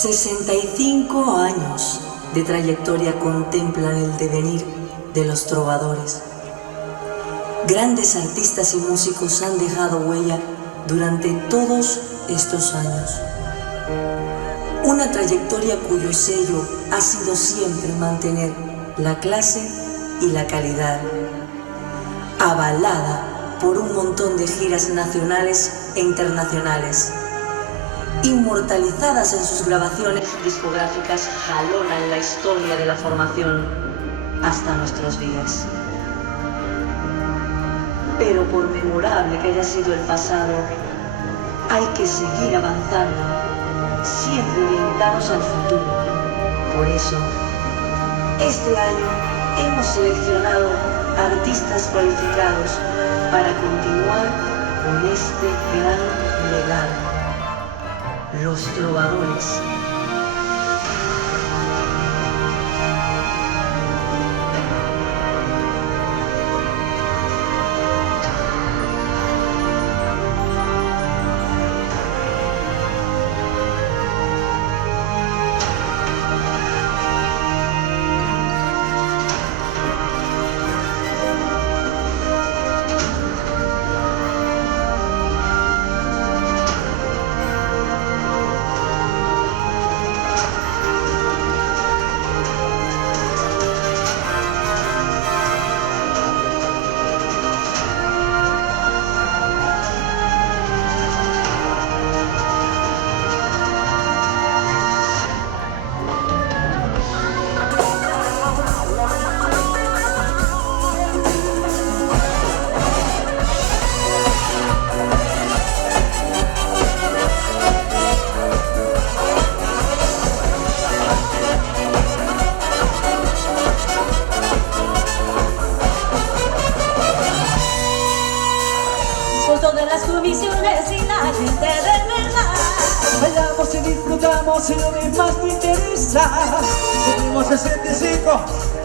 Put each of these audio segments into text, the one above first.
65 años de trayectoria contemplan el devenir de los trovadores. Grandes artistas y músicos han dejado huella durante todos estos años. Una trayectoria cuyo sello ha sido siempre mantener la clase y la calidad, avalada por un montón de giras nacionales e internacionales. Inmortalizadas en sus grabaciones discográficas, jalonan la historia de la formación hasta nuestros días. Pero por memorable que haya sido el pasado, hay que seguir avanzando, siempre orientados al futuro. Por eso, este año hemos seleccionado artistas cualificados para continuar con este gran legado. Los trovadores. Comisiones y la gente de verdad. Bailamos y disfrutamos y lo demás no interesa. Tenemos 65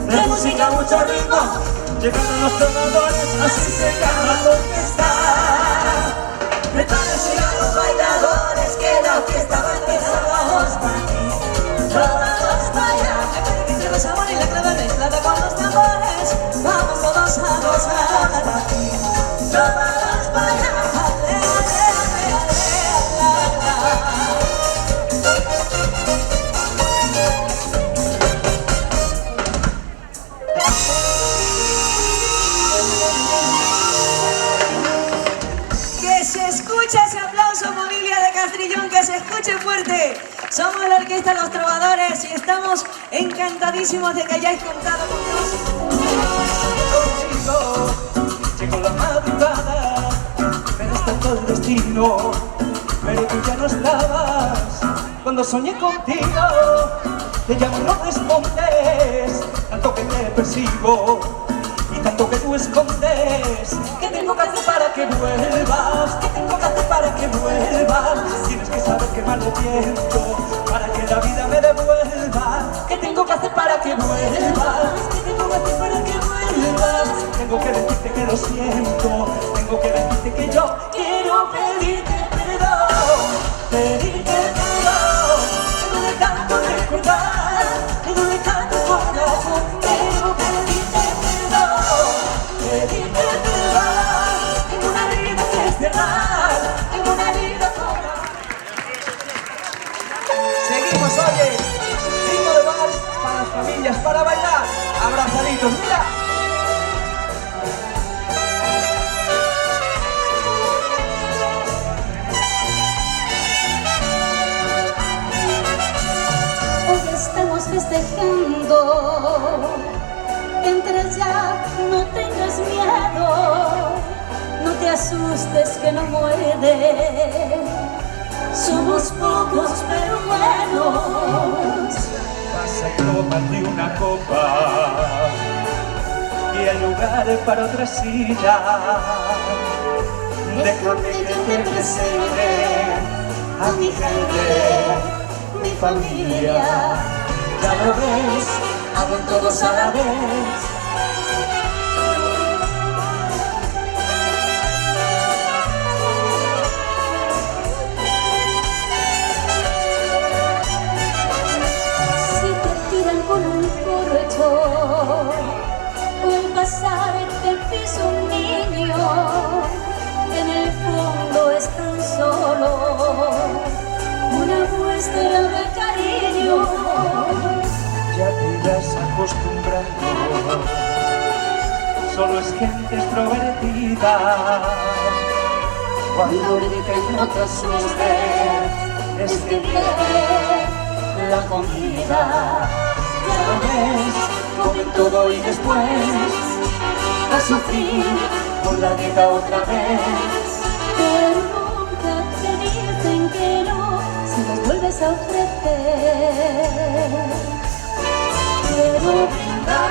de música, mucho ritmo. Llegaron los trovadores, así se llama la orquesta. Prepárense a los bailadores que la fiesta va a empezar. Todos vayan, entre los amores y la clave mezclada con los tambores. Vamos todos a gozar. Todos vayan. Ese aplauso, familia de Castrillón, que se escuche fuerte. Somos la orquesta Los Trovadores y estamos encantadísimos de que hayáis contado con nosotros. Llegó la madrugada, pero es tanto el destino. Pero tú ya no estabas cuando soñé contigo. Te llamo y no respondes, tanto que te persigo y tanto que tú escondes. ¿Qué tengo que hacer para que vuelvas? ¿Qué tengo que hacer para que vuelvas? Tienes que saber que me arrepiento para que la vida me devuelva. ¿Qué tengo que hacer para que vuelvas? ¿Qué tengo que hacer para que vuelvas? Tengo que decirte que lo siento. Tengo que decirte que yo quiero pedirte perdón. Pedirte perdón. Me duele tanto recordar. Me duele tanto el corazón. Quiero pedirte perdón. Pedirte perdón. Tengo una herida que cerrar. Tengo una herida por... Seguimos, oye. Ritmo de vals para las familias, para bailar. Abrazaditos, mira. Hoy estamos festejando. Entres ya, no tengas miedo. No te asustes que no muerde. Somos pocos pero buenos. Pasa y tómate una copa y hay lugar para otra silla. Déjame que te presente a mi gente, mi familia. Ya lo ves, hablan todos a la vez. gente extrovertida. Cuando griten otras suerte, es que viene la comida. Ya lo ves, comen todo y después a sufrir por la vida otra vez. Pero nunca te dicen que no si los vuelves a ofrecer. Quiero brindar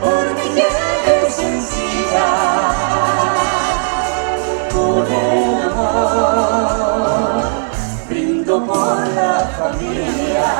por mi gente sencilla, por el amor, brindo por la familia.